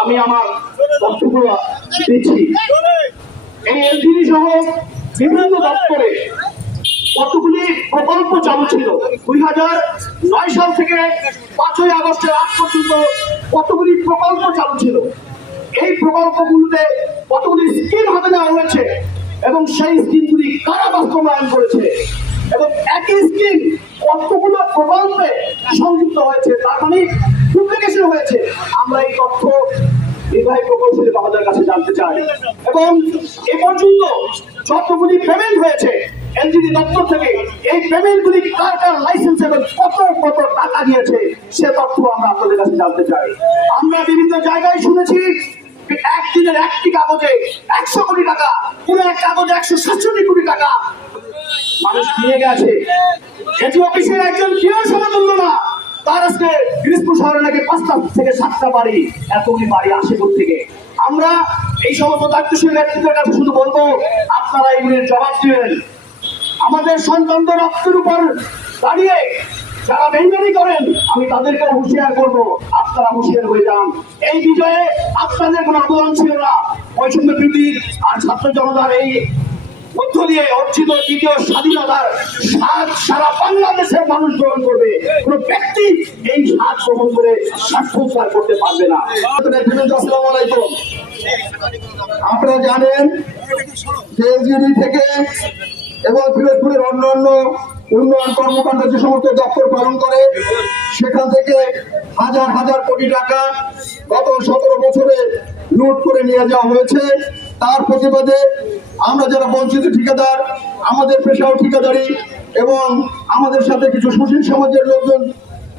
আমি আমার বক্তব্য দিচ্ছি। এই এলজিডি সহ বিভিন্ন দপ্তরে কতগুলি প্রকল্প চালু ছিল? দুই হাজার নয় সাল থেকে পাঁচই আগস্টের আগ পর্যন্ত কতগুলি প্রকল্প চালু ছিল? এই প্রকল্পগুলোতে কতগুলি স্কিম হাতে নেওয়া হয়েছে এবং সেই স্কিমগুলি কারা বাস্তবায়ন করেছে? এবং একই স্কিম কতগুলো প্রকল্পে সংযুক্ত হয়েছে, তার মানে হয়েছে। আমরা এই তথ্য নির্বাহী প্রকৌশলী আমাদের কাছে জানতে চাই। এবং এ পর্যন্ত যতগুলি পেমেন্ট হয়েছে এনজিডি দপ্তর থেকে এই পেমেন্ট গুলি কার কার লাইসেন্স এবং কত কত টাকা দিয়েছে, সে তথ্য আমরা আপনাদের কাছে জানতে চাই। আমরা বিভিন্ন জায়গায় শুনেছি একদিনের একটি কাগজে একশো কোটি টাকা, কোন এক কাগজে একশো সাতষট্টি কোটি টাকা মানুষ নিয়ে গেছে। এটি অফিসের একজন প্রিয় সমতুল্য না। তার আজকে দিনাজপুর শহরে নাকি পাঁচটা থেকে সাতটা বাড়ি এতগুলি বাড়ি আসে থেকে। আমরা এই সমস্ত দায়িত্বশীল ব্যক্তিদের কাছে শুধু বলব, আপনারা এগুলির জবাব দিবেন। আমাদের সন্তানদের রক্তের উপর দাঁড়িয়ে যারা বেঞ্জারি করেন, আমি তাদেরকে হুঁশিয়ার করব, আপনারা হুঁশিয়ার হয়ে যান। এই বিজয়ে আপনাদের কোনো অবদান ছিল না। বৈষম্য প্রীতি আর ছাত্র জনতার এই মধ্য দিয়ে অর্জিত দ্বিতীয় স্বাধীনতার স্বাদ সারা বাংলাদেশের মানুষ গ্রহণ করবে। কোন ব্যক্তি এই স্বাদ গ্রহণ করে সাক্ষাৎকার করতে পারবে না। আপনারা জানেন জেএসডিডি থেকে এবং পিরোজপুরের অন্যান্য উন্নয়ন কর্মকাণ্ড যে সমস্ত দপ্তর পালন করে, সেখান থেকে হাজার হাজার কোটি টাকা গত সতেরো বছরে লুট করে নিয়ে যাওয়া হয়েছে। তার প্রতিবাদে আমরা যারা বঞ্চিত ঠিকাদার, আমাদের পেশাও ঠিকাদারি এবং আমাদের সাথে কিছু সুশীল সমাজের লোকজন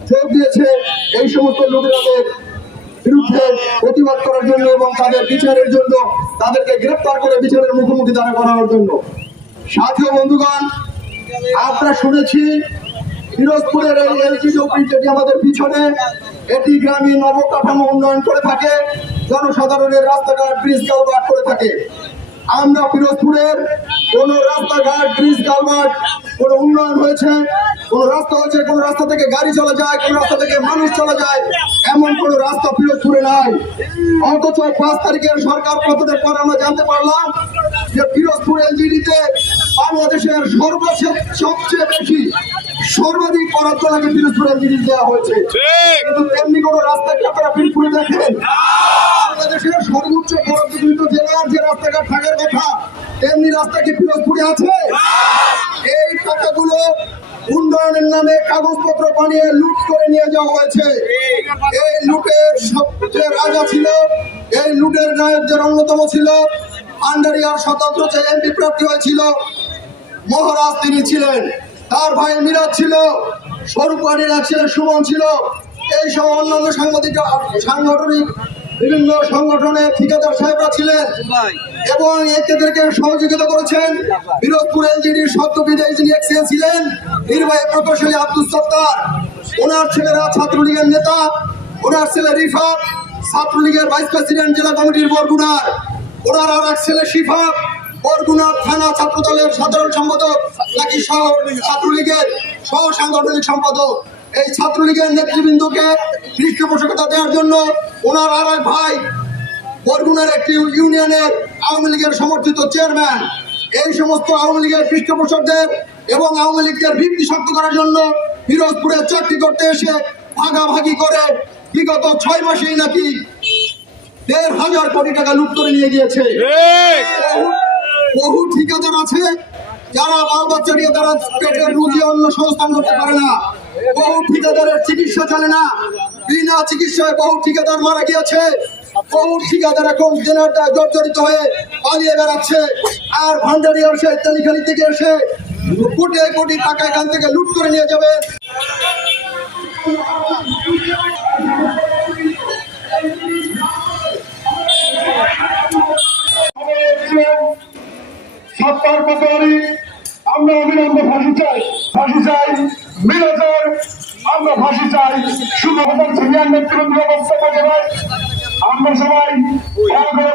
যোগ দিয়েছে। এই সমস্ত লোকেরাদের বিরুদ্ধে প্রতিবাদ করার জন্য এবং তাদের বিচারের জন্য, তাদেরকে গ্রেপ্তার করে বিচারের মুখোমুখি দাঁড়া করানোর জন্য। সাথী বন্ধুগণ, আমরা শুনেছি ফিরোজপুরের এই যেটি আমাদের পিছনে, এটি গ্রামীণ অবকাঠামো উন্নয়ন করে থাকে। জনসাধারণের রাস্তাঘাট ব্রিজ কালভার্ট করে থাকে। আমরা ফিরোজপুরের কোন রাস্তাঘাট ব্রিজ কালভার্ট কোন উন্নয়ন হয়েছে কোন রাস্তা হয়েছে কোন রাস্তা থেকে গাড়ি চলা যায় কোন রাস্তা থেকে মানুষ চলা যায় এমন কোন রাস্তা ফিরোজপুরে নাই। অথচ পাঁচ তারিখের সরকার পতনের পর আমরা জানতে পারলাম যে ফিরোজপুর এলজিডিতে বাংলাদেশের সর্বশেষ সবচেয়ে বেশি সর্বাধিক বরাদ্দ নাকি পিরোজপুর এলজিডি দেওয়া হয়েছে। কিন্তু তেমনি কোন রাস্তা কি আপনারা পিরোজপুরে দেখেন? বাংলাদেশের রাস্তাঘাট থাকার কথা, তেমনি রাস্তা কি পিরোজপুরে আছে? এই টাকাগুলো উন্নয়নের নামে কাগজপত্র বানিয়ে লুট করে নিয়ে যাওয়া হয়েছে। এই লুটের সবচেয়ে রাজা ছিল, এই লুটের নায়কদের অন্যতম ছিল আন্ডারিয়ার স্বতন্ত্র যে এমপি প্রার্থী হয়েছিল, মহারাজ তিনি ছিলেন। তার ভাই মিরাজ ছিল স্বরূপ পানির এক সুমন ছিল। এই সব অন্যান্য সাংবাদিক সাংগঠনিক বিভিন্ন সংগঠনের ঠিকাদার সাহেবরা ছিলেন এবং এদেরকে সহযোগিতা করেছেন। বিরোধপুর এলজিডির সদ্যবিদ এক্সিএল ছিলেন। নির্বাহী প্রকৌশলী আব্দুল সত্তার ওনার ছেলেরা ছাত্রলীগের নেতা ওনার ছেলে রিফাত ছাত্রলীগের ভাইস প্রেসিডেন্ট জেলা কমিটির বরগুনার ওনার আর এক ছেলে শিফাত বরগুনা থানা ছাত্র দলের সাধারণ সম্পাদক নাকি সহ ছাত্রলীগের সহ সাংগঠনিক সম্পাদক। এই ছাত্রলীগের নেতৃবৃন্দকে পৃষ্ঠপোষকতা দেওয়ার জন্য ওনার আর এক ভাই বরগুনার একটি ইউনিয়নের আওয়ামী লীগের সমর্থিত চেয়ারম্যান। এই সমস্ত আওয়ামী লীগের পৃষ্ঠপোষকদের এবং আওয়ামী লীগের ভিত্তি শক্ত করার জন্য ফিরোজপুরে চাকরি করতে এসে ভাগাভাগি করে বিগত ছয় মাসেই নাকি দেড় হাজার কোটি টাকা লুট করে নিয়ে গিয়েছে। বহু- বহু ঠিকাদার আছে যারা বাল বাচ্চা নিয়ে তারা পেটের রুজি অন্য সংস্থান করতে পারে না। বহু ঠিকাদারের চিকিৎসা চলে না। বিনা চিকিৎসায় বহু ঠিকাদার মারা গিয়েছে। বহু ঠিকাদার এখন জেনারটা জর্জরিত হয়ে পালিয়ে বেড়াচ্ছে। আর ভান্ডারি এসে তালিখালি থেকে এসে কোটি কোটি টাকা এখান থেকে লুট করে নিয়ে যাবে। আমরা অবিলম্বে ফাঁসি চাই। ফাঁসি চাই মিরাজের আমাদের সিনিয়র আমরা সবাই খেয়াল করে